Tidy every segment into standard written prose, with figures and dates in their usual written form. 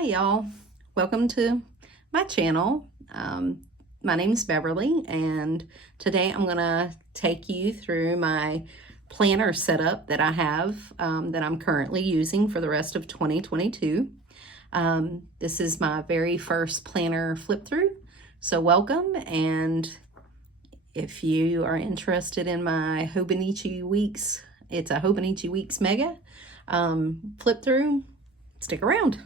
Hi y'all, welcome to my channel. My name is Beverly, and today I'm gonna take you through my planner setup that I have that I'm currently using for the rest of 2022. This is my very first planner flip through, so welcome. And if you are interested in my Hobonichi Weeks, it's a Hobonichi Weeks Mega flip through, stick around.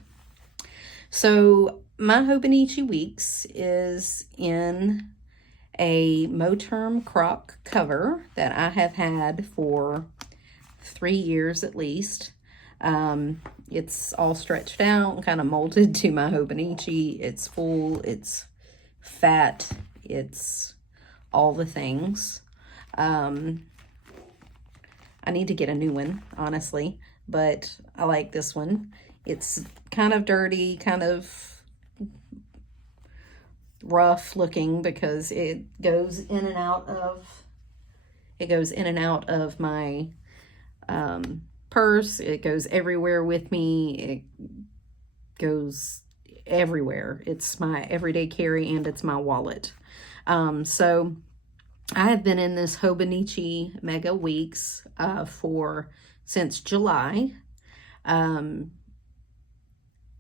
So my Hobonichi Weeks is in a Moterm croc cover that I have had for 3 years at least. It's all stretched out, kind of molded to my Hobonichi. It's full, it's fat, it's all the things. I need to get a new one, honestly, but I like this one. It's kind of dirty, kind of rough looking because it goes in and out of my purse. It goes everywhere with me. It goes everywhere. It's my everyday carry and it's my wallet. So I have been in this Hobonichi Mega Weeks since July.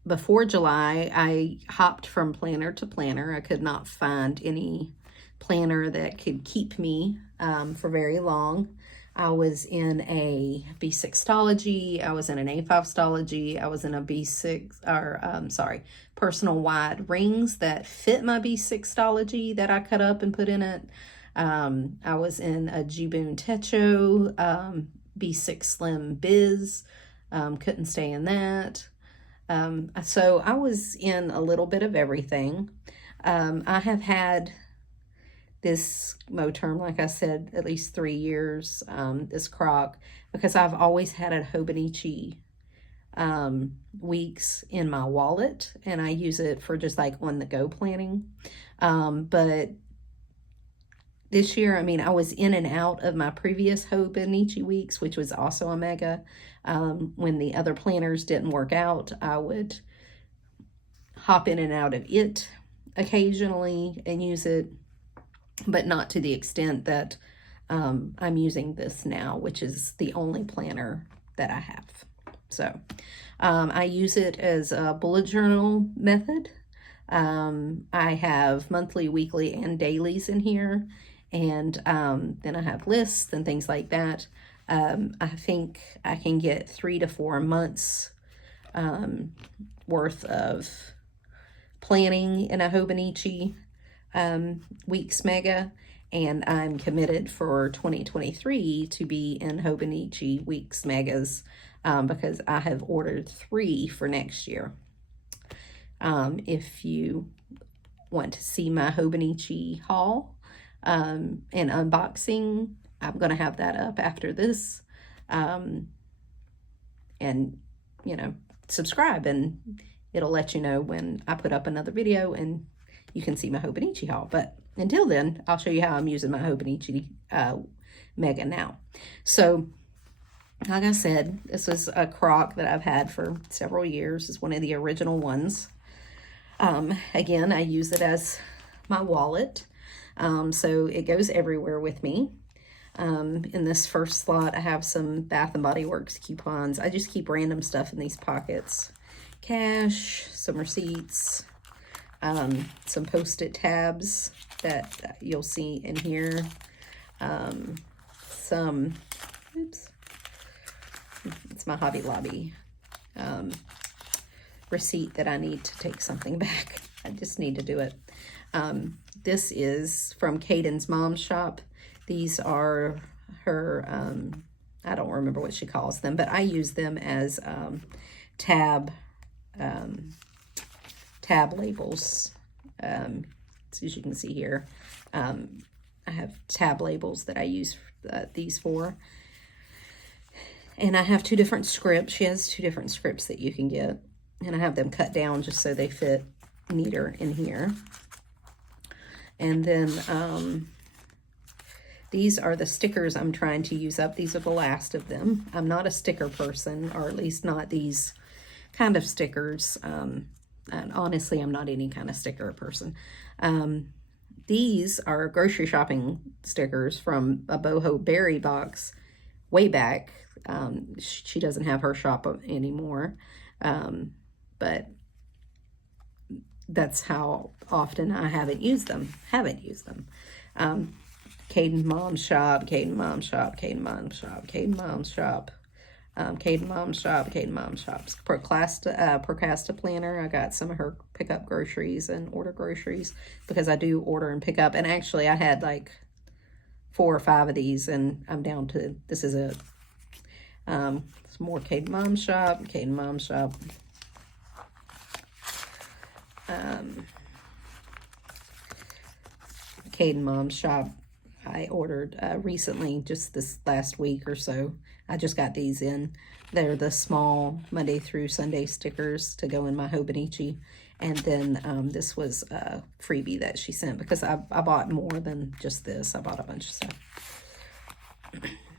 Before July, I hopped from planner to planner. I could not find any planner that could keep me for very long. I was in a B6-stology, I was in an A5-stology, I was in a B6, personal wide rings that fit my B6-stology that I cut up and put in it. I was in a Jibun Techo, B6 Slim Biz, couldn't stay in that. So I was in a little bit of everything. I have had this Moterm, like I said, at least 3 years, this croc, because I've always had a Hobonichi Weeks in my wallet, and I use it for just like on-the-go planning. But this year, I mean, I was in and out of my previous Hobonichi Weeks, which was also a Mega. When the other planners didn't work out, I would hop in and out of it occasionally and use it, but not to the extent that I'm using this now, which is the only planner that I have. So I use it as a bullet journal method. I have monthly, weekly, and dailies in here. And then I have lists and things like that. I think I can get 3 to 4 months worth of planning in a Hobonichi Weeks Mega, and I'm committed for 2023 to be in Hobonichi Weeks Megas because I have ordered 3 for next year. If you want to see my Hobonichi haul and unboxing, I'm going to have that up after this. And, you know, subscribe and it'll let you know when I put up another video and you can see my Hobonichi haul. But until then, I'll show you how I'm using my Hobonichi Mega now. So, like I said, this is a croc that I've had for several years. It's one of the original ones. Again, I use it as my wallet. So it goes everywhere with me. In this first slot, I have some Bath & Body Works coupons. I just keep random stuff in these pockets. Cash, some receipts, some Post-it tabs that you'll see in here. It's my Hobby Lobby receipt that I need to take something back. I just need to do it. This is from Kaidens Mom Shop. These are her, I don't remember what she calls them, but I use them as tab labels. As you can see here, I have tab labels that I use these for. And I have 2 different scripts. She has 2 different scripts that you can get. And I have them cut down just so they fit neater in here. And then these are the stickers I'm trying to use up. These are the last of them. I'm not a sticker person, or at least not these kind of stickers. And honestly, I'm not any kind of sticker person. These are grocery shopping stickers from a Boho Berry box way back. She doesn't have her shop anymore, but that's how often I haven't used them. Kaidens Mom Shop, Kaidens Mom Shop, Kaidens Mom Shop, Kaidens Mom Shop, Kaidens Mom Shop, Kaidens Mom Shop's Procrastiplanner Planner. I got some of her pick up groceries and order groceries because I do order and pick up. And actually, I had like 4 or 5 of these, and I'm down to this is it. Some more Kaidens Mom Shop, Kaidens Mom Shop. Kaidens Mom Shop. I ordered recently, just this last week or so. I just got these in. They're the small Monday through Sunday stickers to go in my Hobonichi. And then this was a freebie that she sent because I bought more than just this. I bought a bunch of stuff.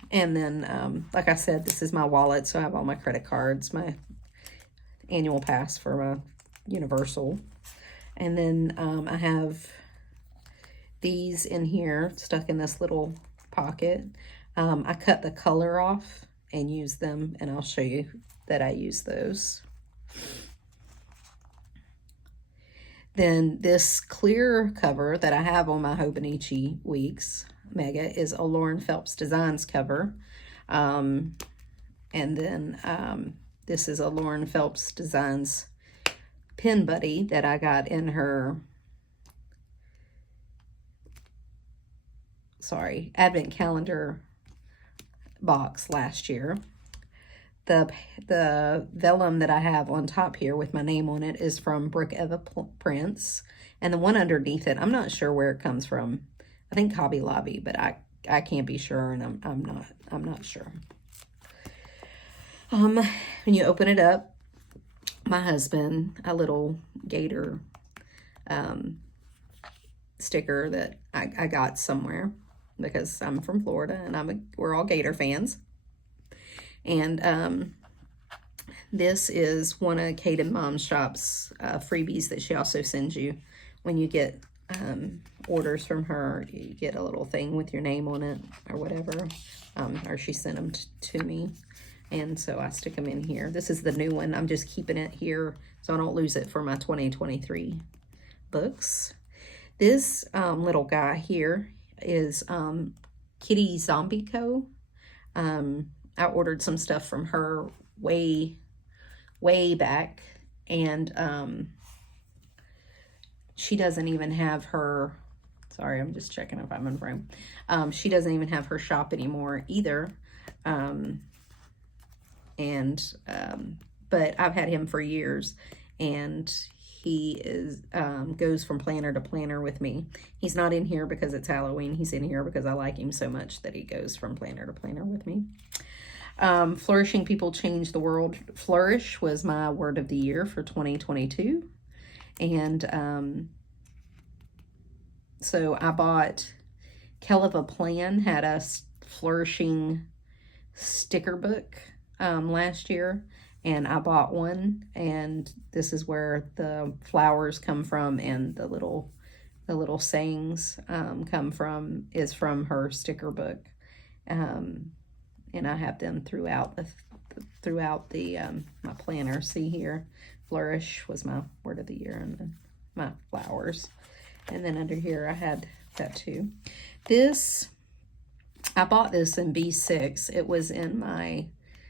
And then, like I said, this is my wallet. So I have all my credit cards, my annual pass for my Universal. And then I have these in here stuck in this little pocket. I cut the color off and use them, and I'll show you that I use those. Then this clear cover that I have on my Hobonichi Weeks Mega is a Lauren Phelps Designs cover. And then this is a Lauren Phelps Designs pin buddy that I got in her advent calendar box last year. The vellum that I have on top here with my name on it is from Brooke Evah prints, and the one underneath it, I'm not sure where it comes from. I think Hobby Lobby, but I can't be sure, and I'm not sure. When you open it up, my husband, a little gator sticker that I got somewhere because I'm from Florida and we're all gator fans. And this is one of Kaidens Mom Shop's freebies that she also sends you when you get orders from her. You get a little thing with your name on it or whatever, or she sent them to me. And so I stick them in here. This is the new one. I'm just keeping it here so I don't lose it for my 2023 books. This little guy here is Kitty Zombie Co. I ordered some stuff from her way back, and she doesn't even have her, sorry, I'm just checking if I'm in frame. She doesn't even have her shop anymore either. But I've had him for years, and he goes from planner to planner with me. He's not in here because it's Halloween. He's in here because I like him so much that he goes from planner to planner with me. Flourishing People Change the World. Flourish was my word of the year for 2022. And so I bought Kell had a flourishing sticker book last year, and I bought one, and this is where the flowers come from, and the little sayings come from, is from her sticker book. And I have them throughout my planner. See here, flourish was my word of the year, and then my flowers. And then under here I had that too. I bought this in B6. It was in my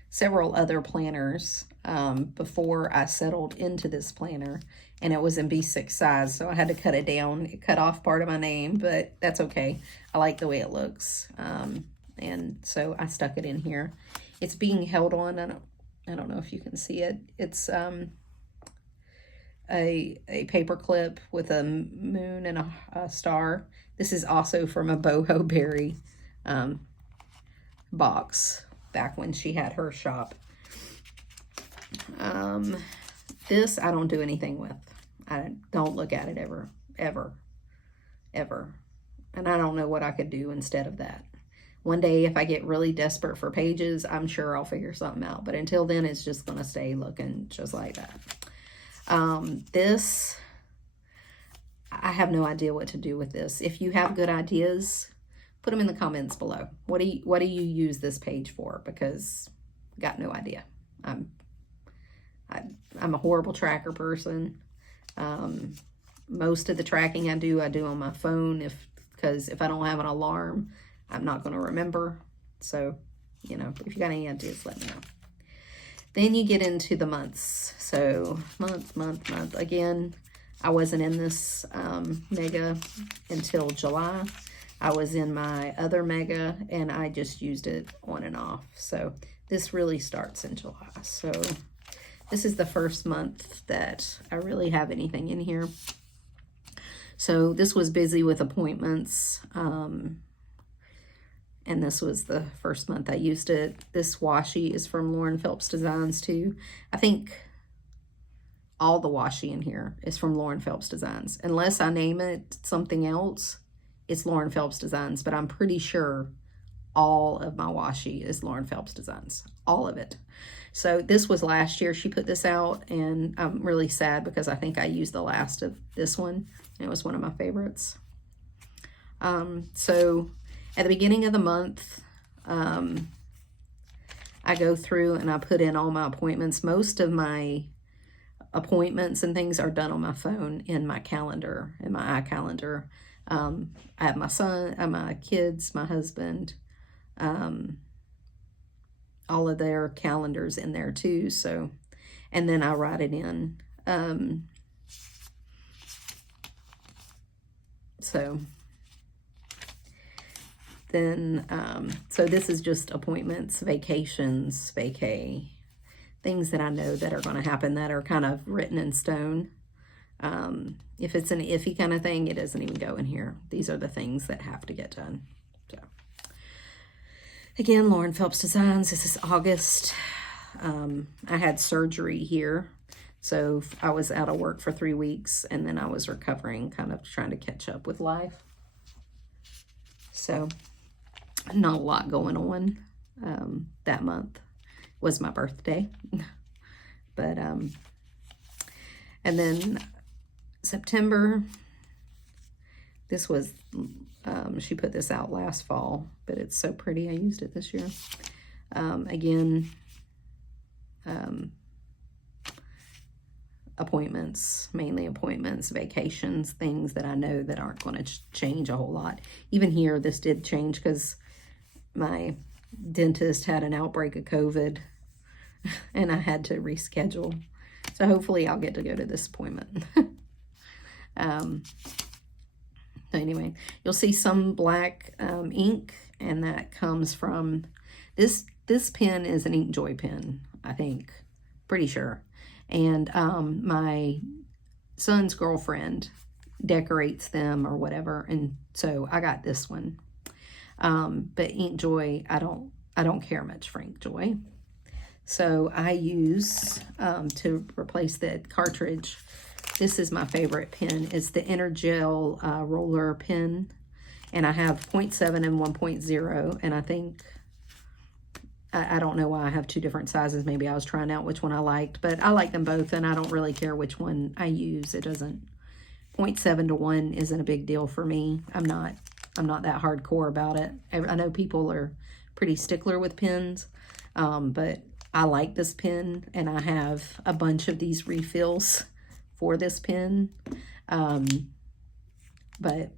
several other planners before I settled into this planner, and it was in B6 size, so I had to cut it down. It cut off part of my name, but that's okay. I like the way it looks, and so I stuck it in here. It's being held on. I don't know if you can see it. It's a paper clip with a moon and a star. This is also from a Boho Berry box back when she had her shop. This I don't do anything with. I don't look at it ever. And I don't know what I could do instead of that. One day, if I get really desperate for pages, I'm sure I'll figure something out. But until then, it's just going to stay looking just like that. This, I have no idea what to do with this. If you have good ideas, put them in the comments below. What do you use this page for? Because I got no idea. I'm a horrible tracker person. Most of the tracking I do on my phone, because if I don't have an alarm, I'm not going to remember. So, you know, if you got any ideas, let me know. Then you get into the months. So month. Again, I wasn't in this mega until July. I was in my other mega, and I just used it on and off. So this really starts in July. So this is the first month that I really have anything in here. So this was busy with appointments, and this was the first month I used it. This washi is from Lauren Phelps Designs too. I think all the washi in here is from Lauren Phelps Designs. Unless I name it something else, it's Lauren Phelps Designs, but I'm pretty sure all of my washi is Lauren Phelps Designs, all of it. So this was last year she put this out, and I'm really sad because I think I used the last of this one. It was one of my favorites. So at the beginning of the month, I go through and I put in all my appointments. Most of my appointments and things are done on my phone in my calendar, in my iCalendar. I have my son, my kids, my husband, all of their calendars in there too. So, and then I write it in. So this is just appointments, vacations, vacay, things that I know that are going to happen that are kind of written in stone. If it's an iffy kind of thing, it doesn't even go in here. These are the things that have to get done. So again, Lauren Phelps Designs. This is August. I had surgery here. So I was out of work for 3 weeks, and then I was recovering, kind of trying to catch up with life. So not a lot going on. That month was my birthday. But, and then September, this was, she put this out last fall, but it's so pretty. I used it this year. Again, appointments, mainly appointments, vacations, things that I know that aren't going to change a whole lot. Even here, this did change because my dentist had an outbreak of COVID and I had to reschedule. So hopefully I'll get to go to this appointment. Anyway, you'll see some black ink, and that comes from this pen is an Inkjoy pen, I think, pretty sure. And my son's girlfriend decorates them or whatever, and so I got this one. But Inkjoy, I don't care much for Inkjoy. So I use to replace the cartridge. This is my favorite pen. It's the Energel roller pen, and I have 0.7 and 1.0, and I think I don't know why I have two different sizes. Maybe I was trying out which one I liked, but I like them both, and I don't really care which one I use. It doesn't, 0.7 to 1 isn't a big deal for me. I'm not that hardcore about it. I know people are pretty stickler with pens, but I like this pen, and I have a bunch of these refills for this pen. But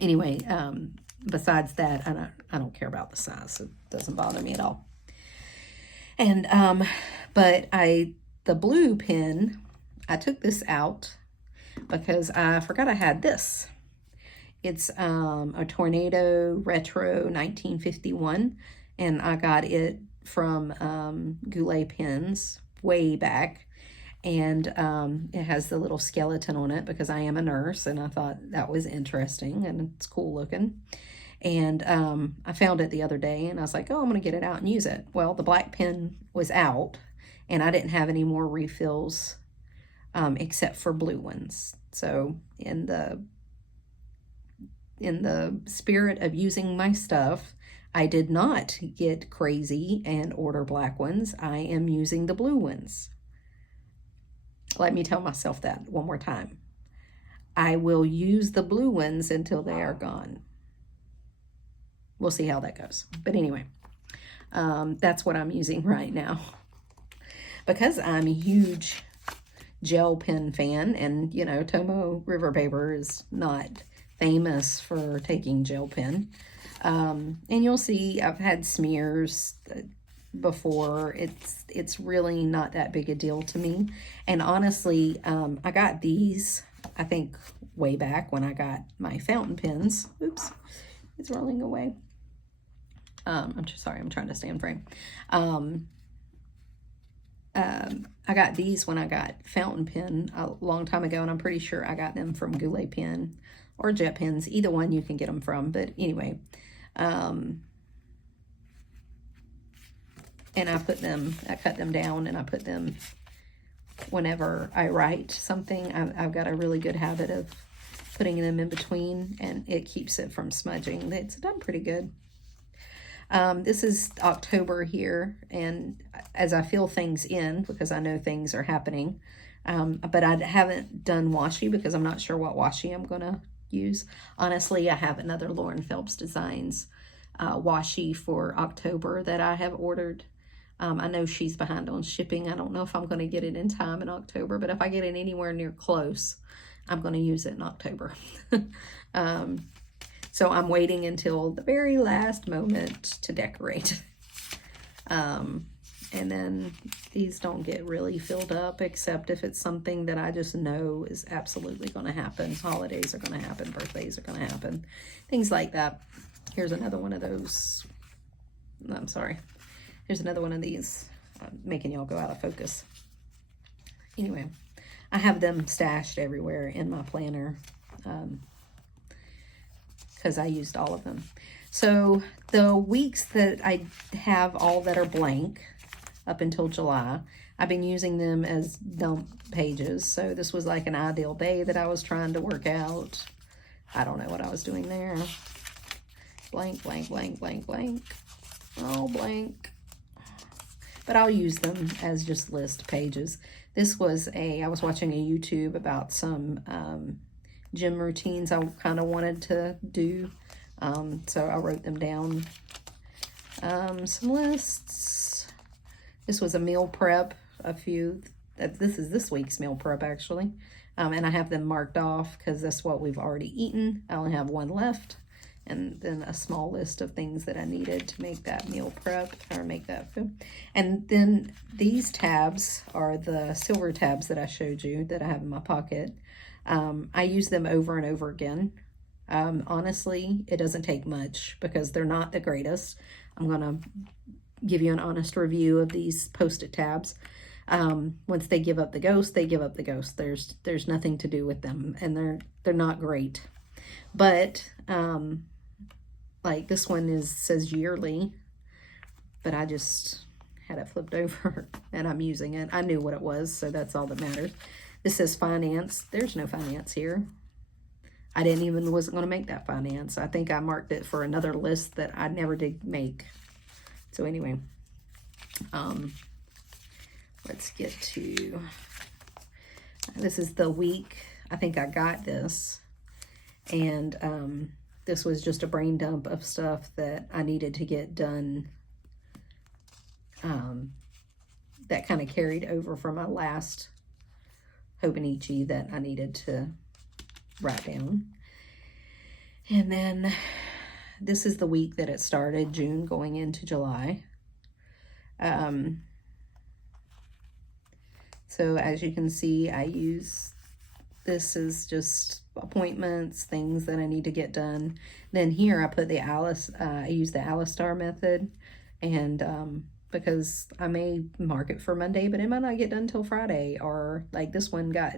anyway, besides that, I don't care about the size. It doesn't bother me at all. And but the blue pen, I took this out because I forgot I had this. It's a Tornado Retro 1951, and I got it from Goulet Pens way back. And it has the little skeleton on it because I am a nurse, and I thought that was interesting, and it's cool looking. And I found it the other day, and I was like, oh, I'm going to get it out and use it. Well, the black pen was out, and I didn't have any more refills except for blue ones. So in the spirit of using my stuff, I did not get crazy and order black ones. I am using the blue ones. let me tell myself that one more time. I will use the blue ones until they are gone. We'll see how that goes. But anyway, that's what I'm using right now. Because I'm a huge gel pen fan, and you know, Tomo River Paper is not famous for taking gel pen. And you'll see I've had smears before. It's really not that big a deal to me. And honestly, I got these, I think, way back when I got my fountain pens. Oops, it's rolling away. I'm sorry, I'm trying to stay in frame. I got these when I got fountain pen a long time ago, and I'm pretty sure I got them from Goulet Pen or Jet Pens. Either one you can get them from. But anyway, and I cut them down, and I put them whenever I write something. I've got a really good habit of putting them in between, and it keeps it from smudging. It's done pretty good. This is October here, and as I fill things in, because I know things are happening, but I haven't done washi because I'm not sure what washi I'm going to use. Honestly, I have another Lauren Phelps Designs washi for October that I have ordered. I know she's behind on shipping. I don't know if I'm going to get it in time in October, but if I get it anywhere near close, I'm going to use it in October. So I'm waiting until the very last moment to decorate. And then these don't get really filled up, except if it's something that I just know is absolutely going to happen. Holidays are going to happen, birthdays are going to happen, things like that. Here's another one of those. I'm sorry. Here's another one of these. I'm making y'all go out of focus. Anyway, I have them stashed everywhere in my planner. Because I used all of them. So the weeks that I have all that are blank up until July, I've been using them as dump pages. So this was like an ideal day that I was trying to work out. I don't know what I was doing there. Blank, blank, blank, blank, blank. Oh, blank. But I'll use them as just list pages. This was I was watching a YouTube about some gym routines I kind of wanted to do, so I wrote them down. Some lists. This was a meal prep, this is this week's meal prep actually, and I have them marked off because that's what we've already eaten. I only have one left, and then a small list of things that I needed to make that meal prep or make that food. And then these tabs are the silver tabs that I showed you that I have in my pocket. I use them over and over again. Honestly, it doesn't take much because they're not the greatest. I'm going to give you an honest review of these Post-it tabs. Once they give up the ghost, they give up the ghost. There's nothing to do with them, and they're not great. But like this one says yearly, but I just had it flipped over and I'm using it. I knew what it was, so that's all that matters. This says finance. There's no finance here. I wasn't going to make that finance. I think I marked it for another list that I never did make. So anyway, let's get to, this is the week. I think I got this. And this was just a brain dump of stuff that I needed to get done. That kind of carried over from my last Hobonichi that I needed to write down. And then this is the week that it started, June going into July. So as you can see, this is just appointments, things that I need to get done. Then here I put I use the Alistar method, and because I may mark it for Monday, but it might not get done till Friday, or like this one got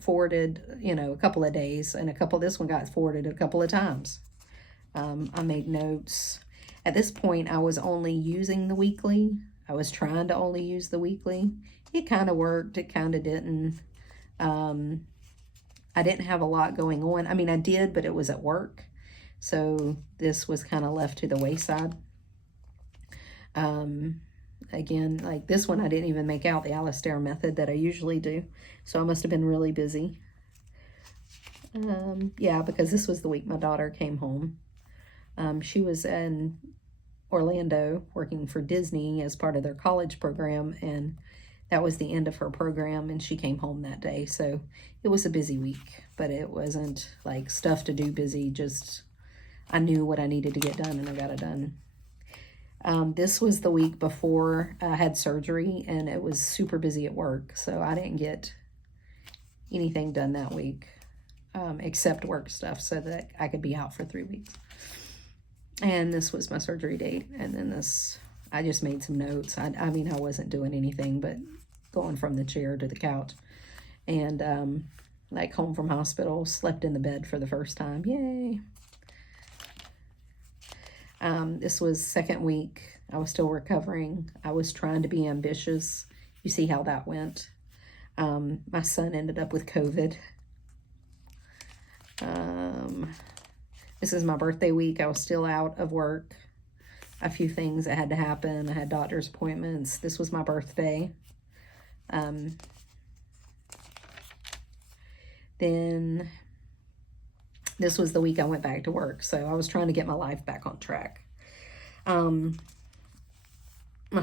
forwarded, a couple of days, and this one got forwarded a couple of times. I made notes. At this point, I was only using the weekly. I was trying to only use the weekly. It kind of worked. It kind of didn't. I didn't have a lot going on. I mean, I did, but it was at work. So this was kind of left to the wayside. again, like this one, I didn't even make out the Alistair method that I usually do. So I must have been really busy. Yeah, because this was the week my daughter came home. She was in Orlando working for Disney as part of their college program, and that was the end of her program, and she came home that day. So it was a busy week, but it wasn't like stuff to do busy, just I knew what I needed to get done and I got it done. This was the week before I had surgery, and it was super busy at work, so I didn't get anything done that week, except work stuff so that I could be out for 3 weeks. And this was my surgery date, and then this, I just made some notes. I mean, I wasn't doing anything but going from the chair to the couch, and like home from hospital, slept in the bed for the first time. Yay! This was second week. I was still recovering. I was trying to be ambitious. You see how that went. My son ended up with COVID. This is my birthday week. I was still out of work. A few things that had to happen. I had doctor's appointments. This was my birthday. Then this was the week I went back to work. So I was trying to get my life back on track. My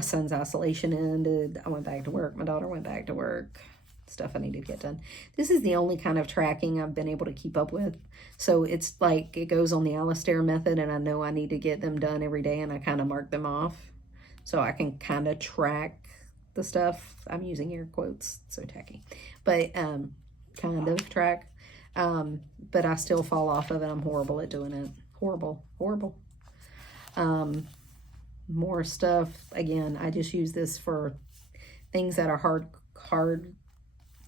son's isolation ended. I went back to work. My daughter went back to work. Stuff I needed to get done. This is the only kind of tracking I've been able to keep up with. So it's like it goes on the Alistair method, and I know I need to get them done every day, and I kind of mark them off. So I can kind of track the stuff. I'm using air quotes, so tacky. But kind of track. But I still fall off of it. I'm horrible at doing it. Horrible. More stuff. Again, I just use this for things that are hard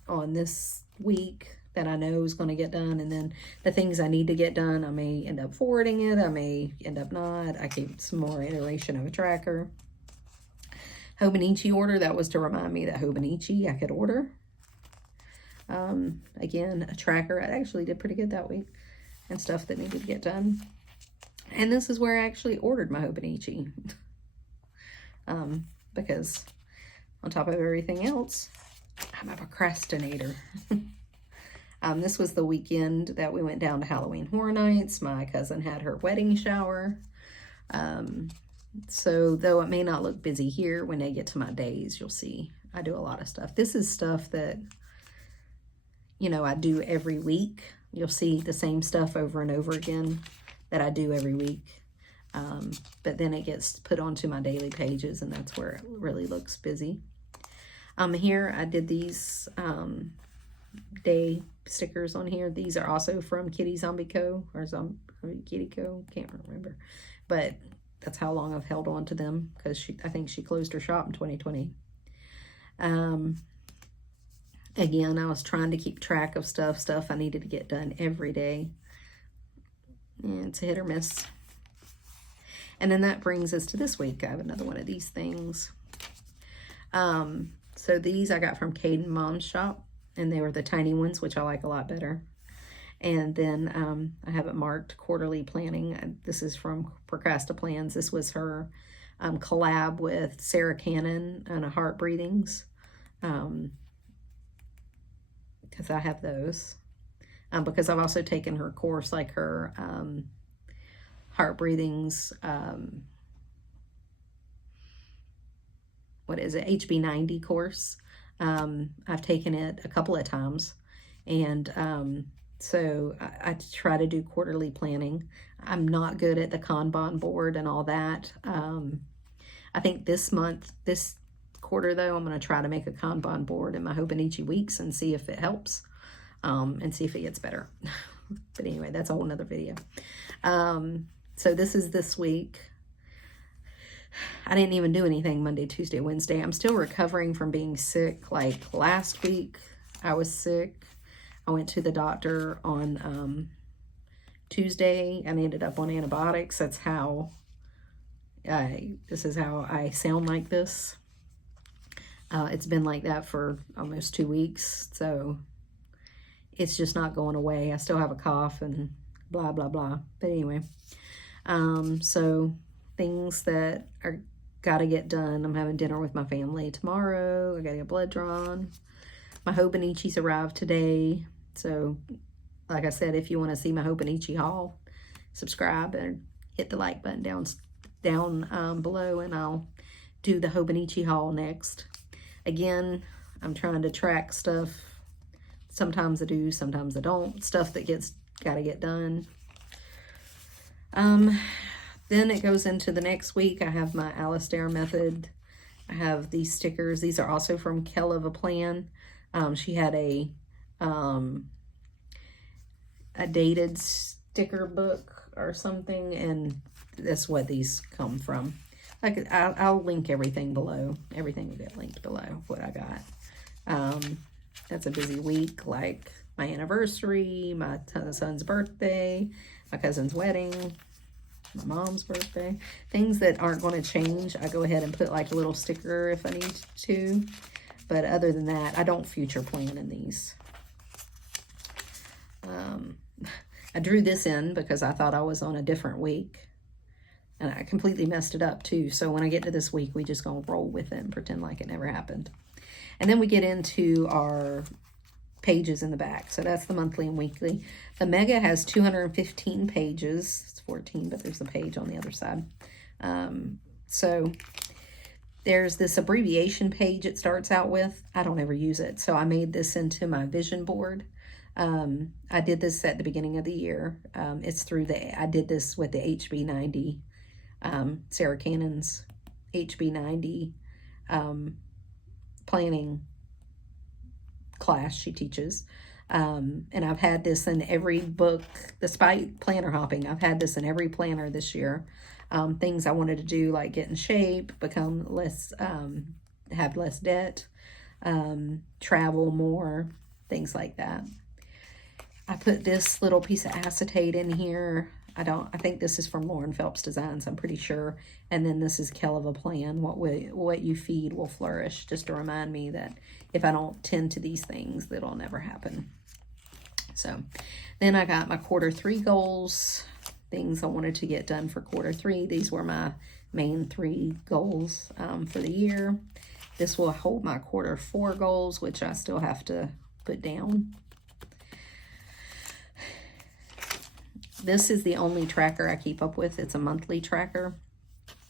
on this week that I know is going to get done, and then the things I need to get done, I may end up forwarding it, I may end up not. I keep some more iteration of a tracker. Hobonichi order, that was to remind me that Hobonichi I could order. Again, a tracker. I actually did pretty good that week, and stuff that needed to get done. And this is where I actually ordered my Hobonichi. Because on top of everything else, I'm a procrastinator. This was the weekend that we went down to Halloween Horror Nights. My cousin had her wedding shower. So though it may not look busy here, when they get to my days, you'll see I do a lot of stuff. This is stuff that, you know, I do every week. You'll see the same stuff over and over again that I do every week. But then it gets put onto my daily pages, and that's where it really looks busy. Here I did these day stickers on here. These are also from Kitty Zombie Co. or Kitty Co. Can't remember, but that's how long I've held on to them, because I think she closed her shop in 2020. Again, I was trying to keep track of stuff I needed to get done every day. And it's a hit or miss. And then that brings us to this week. I have another one of these things. So these I got from Kaidens Mom Shop, and they were the tiny ones, which I like a lot better. And then I have it marked quarterly planning. This is from ProcrastiplannerEtc. This was her collab with Sarah Cannon and Heart Breathings. Because I have those. Because I've also taken her course, like her Heart Breathings, what is it, HB90 course. I've taken it a couple of times, and so I try to do quarterly planning. I'm not good at the Kanban board and all that. I think this quarter though, I'm going to try to make a Kanban board in my Hobonichi Weeks and see if it helps, and see if it gets better. But anyway, that's a whole nother video. So this is this week. I didn't even do anything Monday, Tuesday, Wednesday. I'm still recovering from being sick. Like last week, I was sick. I went to the doctor on Tuesday and ended up on antibiotics. That's how this is how I sound like this. It's been like that for almost 2 weeks, so it's just not going away. I still have a cough and blah, blah, blah. But anyway, so things that are gotta get done. I'm having dinner with my family tomorrow. I gotta get blood drawn. My Hobonichis arrived today. So, like I said, if you want to see my Hobonichi haul, subscribe and hit the like button down below, and I'll do the Hobonichi haul next. Again, I'm trying to track stuff. Sometimes I do, sometimes I don't. Stuff that gotta get done. Then it goes into the next week. I have my Alistair method. I have these stickers. These are also from Kell of a Plan. She had a dated sticker book or something, and that's what these come from. Like, I'll link everything below. Everything will get linked below, what I got. That's a busy week, like my anniversary, my son's birthday, my cousin's wedding, my mom's birthday. Things that aren't going to change, I go ahead and put like a little sticker if I need to. But other than that, I don't future plan in these. I drew this in because I thought I was on a different week. And I completely messed it up too. So when I get to this week, we just gonna roll with it and pretend like it never happened. And then we get into our pages in the back. So that's the monthly and weekly. The Mega has 215 pages. It's 14, but there's a page on the other side. So there's this abbreviation page it starts out with. I don't ever use it. So I made this into my vision board. I did this at the beginning of the year. I did this with the HB90, Sarah Cannon's HB90 planning class she teaches. And I've had this in every book, despite planner hopping, I've had this in every planner this year. Things I wanted to do, like get in shape, become less, have less debt, travel more, things like that. I put this little piece of acetate in here. I think this is from Lauren Phelps Designs, I'm pretty sure. And then this is Kell of a Plan. What you feed will flourish. Just to remind me that if I don't tend to these things, that'll never happen. So then I got my Q3 goals, things I wanted to get done for Q3. These were my main 3 goals for the year. This will hold my Q4 goals, which I still have to put down. This is the only tracker I keep up with. It's a monthly tracker.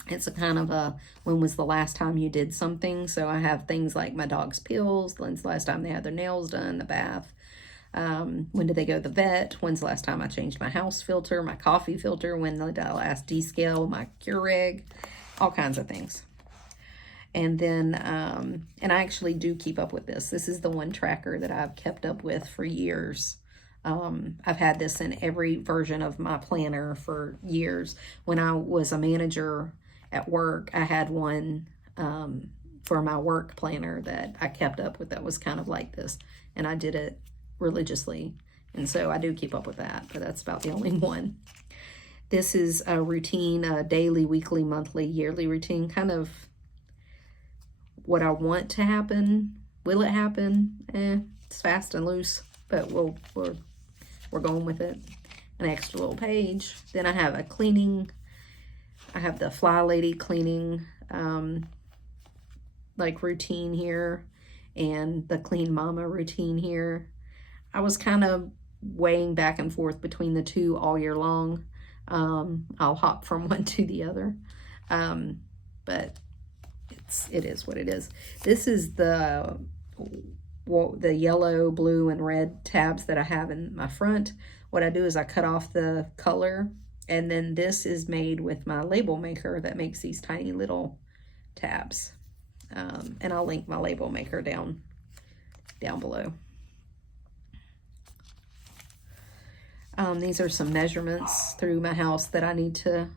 It's a kind of a, when was the last time you did something? So I have things like my dog's pills, when's the last time they had their nails done, the bath, when did they go to the vet, when's the last time I changed my house filter, my coffee filter, when did I last descale my Keurig, all kinds of things. And then, and I actually do keep up with this. This is the one tracker that I've kept up with for years. I've had this in every version of my planner for years. When I was a manager at work, I had one for my work planner that I kept up with that was kind of like this, and I did it religiously. And so I do keep up with that, but that's about the only one. This is a routine, a daily, weekly, monthly, yearly routine, kind of what I want to happen. Will it happen? It's fast and loose, but we're going with it. An extra little page. Then I have a cleaning. I have the Fly Lady cleaning like routine here, and the Clean Mama routine here. I was kind of weighing back and forth between the two all year long. I'll hop from one to the other, but it is what it is. This is the yellow, blue, and red tabs that I have in my front. What I do is I cut off the color, and then this is made with my label maker that makes these tiny little tabs. And I'll link my label maker down below. These are some measurements through my house that I need to,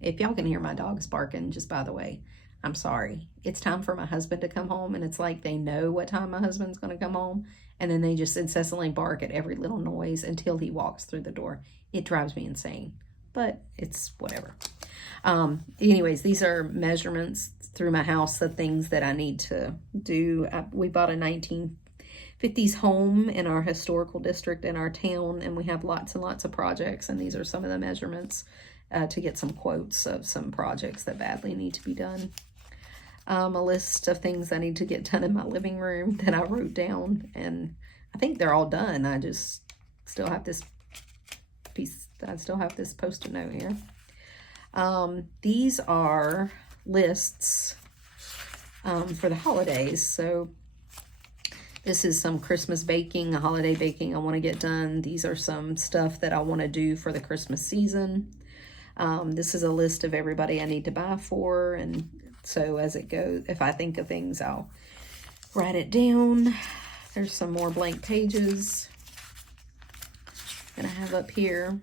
if y'all can hear my dogs barking, just by the way, I'm sorry. It's time for my husband to come home, and it's like they know what time my husband's going to come home, and then they just incessantly bark at every little noise until he walks through the door. It drives me insane, but it's whatever. Anyways, these are measurements through my house, the things that I need to do. We bought a 1950s home in our historical district in our town, and we have lots and lots of projects, and these are some of the measurements to get some quotes of some projects that badly need to be done. A list of things I need to get done in my living room that I wrote down, and I think they're all done. I just still have this piece, I still have this post-it note here. These are lists for the holidays. So this is some Christmas baking, holiday baking I want to get done. These are some stuff that I want to do for the Christmas season. This is a list of everybody I need to buy for, and so as it goes, if I think of things, I'll write it down. There's some more blank pages that I have up here.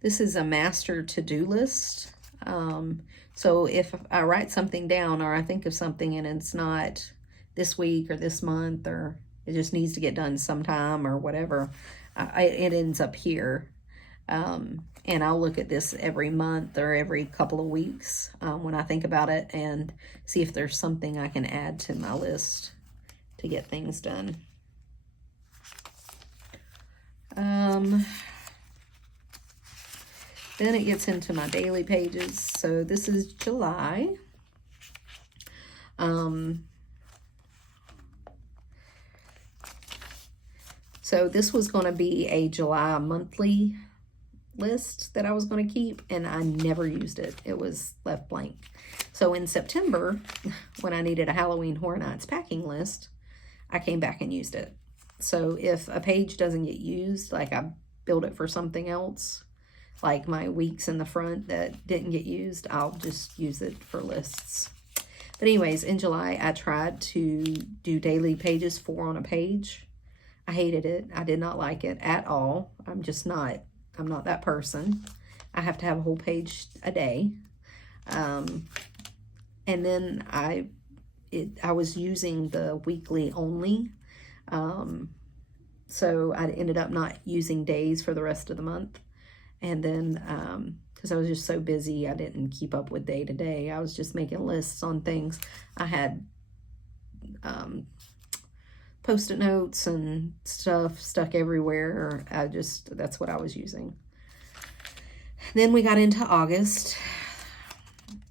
This is a master to-do list. So if I write something down or I think of something and it's not this week or this month, or it just needs to get done sometime or whatever, it ends up here. And I'll look at this every month or every couple of weeks when I think about it, and see if there's something I can add to my list to get things done. Then it gets into my daily pages. So this is July. So this was going to be a July monthly list that I was going to keep, and I never used it. It was left blank. So in September, when I needed a Halloween Horror Nights packing list, I came back and used it. So if a page doesn't get used, like I build it for something else, like my weeks in the front that didn't get used, I'll just use it for lists. But anyways, in July, I tried to do daily pages, 4 on a page. I hated it. I did not like it at all. I'm not that person. I have to have a whole page a day. And then I was using the weekly only. So I ended up not using days for the rest of the month. And then, because I was just so busy, I didn't keep up with day to day. I was just making lists on things. I had post-it notes and stuff stuck everywhere. That's what I was using. Then we got into August.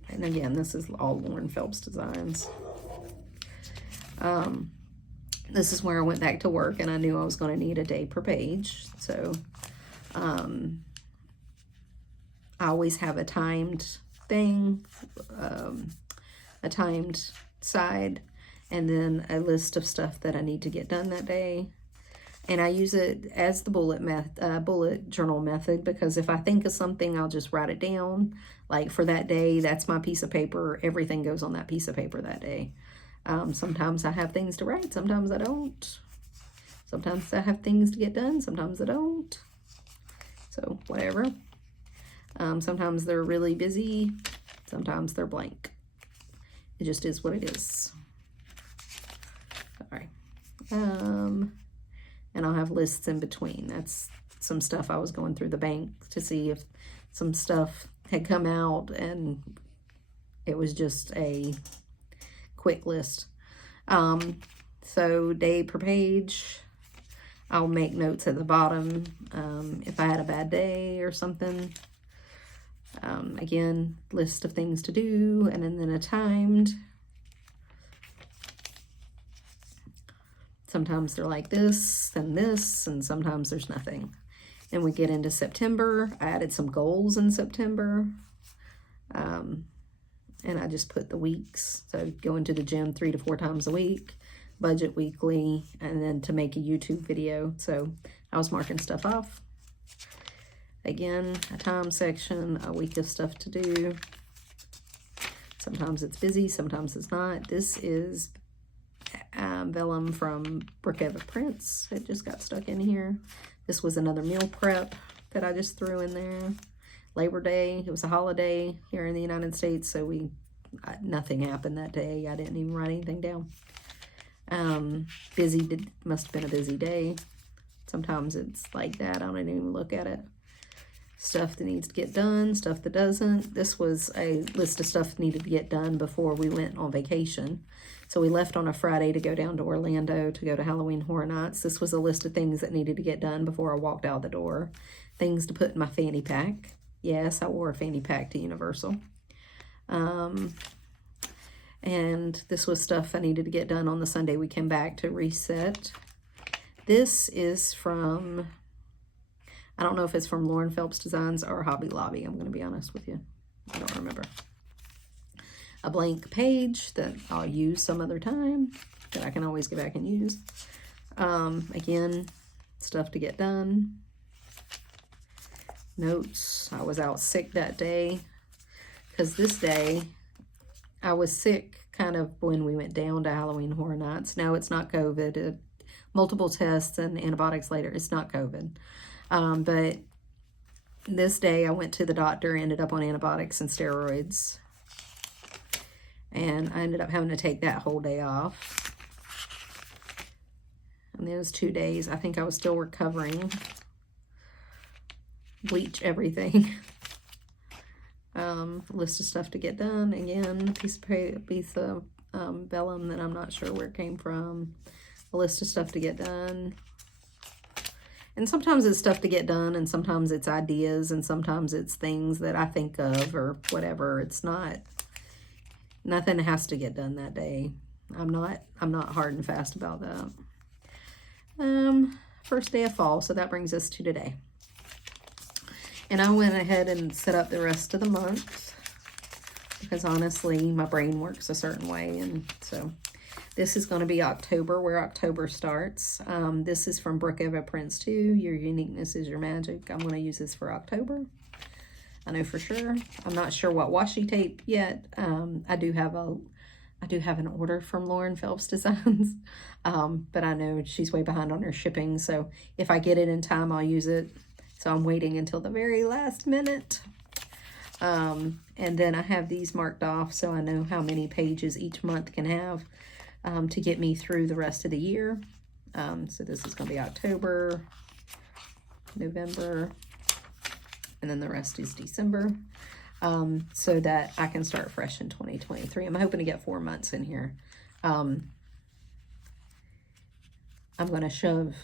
And again, this is all Lauren Phelps designs. This is where I went back to work, and I knew I was going to need a day per page. So I always have a timed thing, a timed side, and then a list of stuff that I need to get done that day. And I use it as the bullet journal method, because if I think of something, I'll just write it down. Like for that day, that's my piece of paper. Everything goes on that piece of paper that day. Sometimes I have things to write, sometimes I don't. Sometimes I have things to get done, sometimes I don't. So whatever. Sometimes they're really busy, sometimes they're blank. It just is what it is. All right. And I'll have lists in between. That's some stuff I was going through the bank to see if some stuff had come out, and it was just a quick list. So day per page, I'll make notes at the bottom if I had a bad day or something. Again, list of things to do, and then a timed. Sometimes they're like this, and sometimes there's nothing. Then we get into September. I added some goals in September. And I just put the weeks. So going to the gym 3 to 4 times a week, budget weekly, and then to make a YouTube video. So I was marking stuff off. Again, a time section, a week of stuff to do. Sometimes it's busy, sometimes it's not. This is vellum from Brooke, Evah prints. It just got stuck in here. This was another meal prep that I just threw in there. Labor Day, it was a holiday here in the United States, so nothing happened that day. I didn't even write anything down. Must have been a busy day. Sometimes it's like that. I don't even look at it. Stuff that needs to get done, stuff that doesn't. This was a list of stuff that needed to get done before we went on vacation. So we left on a Friday to go down to Orlando to go to Halloween Horror Nights. This was a list of things that needed to get done before I walked out the door. Things to put in my fanny pack. Yes, I wore a fanny pack to Universal. And this was stuff I needed to get done on the Sunday we came back to reset. This is from, I don't know if it's from Lauren Phelps Designs or Hobby Lobby. I'm going to be honest with you. I don't remember. A blank page that I'll use some other time, that I can always go back and use. Again, stuff to get done. Notes. I was out sick that day, because this day I was sick kind of when we went down to Halloween Horror Nights. Now it's not COVID. Multiple tests and antibiotics later. It's not COVID. But this day I went to the doctor, ended up on antibiotics and steroids. And I ended up having to take that whole day off. And those 2 days, I think I was still recovering. Bleach everything. List of stuff to get done. Again, a piece of vellum that I'm not sure where it came from. A list of stuff to get done. And sometimes it's stuff to get done, and sometimes it's ideas, and sometimes it's things that I think of or whatever. It's not, nothing has to get done that day. I'm not hard and fast about that. First day of fall, so that brings us to today. And I went ahead and set up the rest of the month, because honestly, my brain works a certain way. And so this is going to be October, where October starts. This is from Brooke, Evah Prince 2. Your uniqueness is your magic. I'm going to use this for October. I know for sure. I'm not sure what washi tape yet. I do have an order from Lauren Phelps Designs, but I know she's way behind on her shipping. So if I get it in time, I'll use it. So I'm waiting until the very last minute. And then I have these marked off so I know how many pages each month can have to get me through the rest of the year. So this is going to be October, November, and then the rest is December. So that I can start fresh in 2023. I'm hoping to get 4 months in here. I'm going to shove...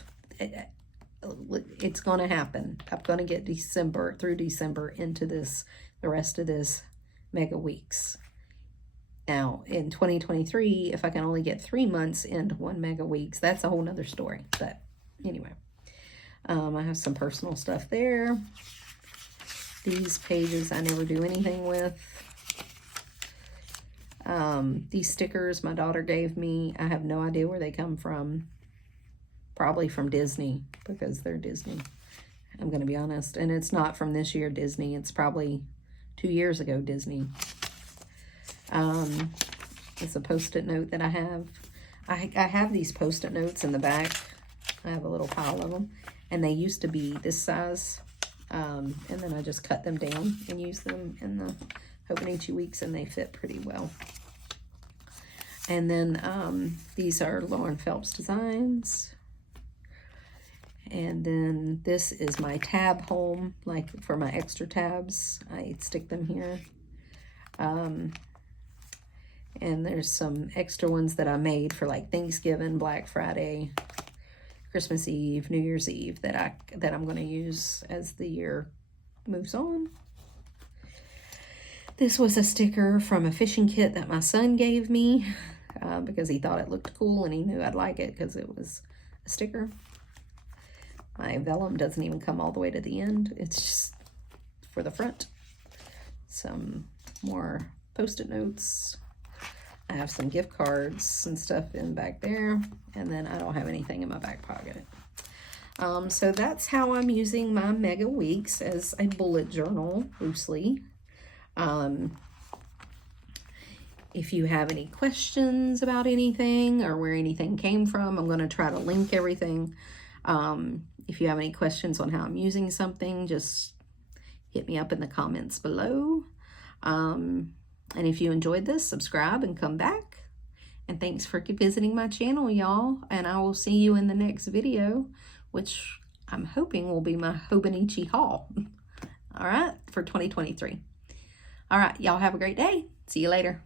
It's going to happen. I'm going to get December into this, the rest of this Mega Weeks. Now, in 2023, if I can only get 3 months into one Mega Weeks, that's a whole nother story. But anyway, I have some personal stuff there. These pages I never do anything with. These stickers my daughter gave me, I have no idea where they come from. Probably from Disney, because they're Disney. I'm going to be honest. And it's not from this year Disney. It's probably 2 years ago Disney. It's a Post-it note that I have. I have these Post-it notes in the back. I have a little pile of them. And they used to be this size. And then I just cut them down and use them in the Hobonichi Weeks, and they fit pretty well. And then these are Lauren Phelps Designs. And then this is my tab home, like for my extra tabs. I stick them here. And there's some extra ones that I made for like Thanksgiving, Black Friday, Christmas Eve, New Year's Eve that I'm going to use as the year moves on. This was a sticker from a fishing kit that my son gave me because he thought it looked cool and he knew I'd like it because it was a sticker. My vellum doesn't even come all the way to the end. It's just for the front. Some more Post-it notes. I have some gift cards and stuff in back there. And then I don't have anything in my back pocket. So that's how I'm using my Mega Weeks as a bullet journal, loosely. If you have any questions about anything or where anything came from, I'm going to try to link everything. If you have any questions on how I'm using something, just hit me up in the comments below. And if you enjoyed this, subscribe and come back. And thanks for visiting my channel, y'all. And I will see you in the next video, which I'm hoping will be my Hobonichi haul. All right, for 2023. All right, y'all have a great day. See you later.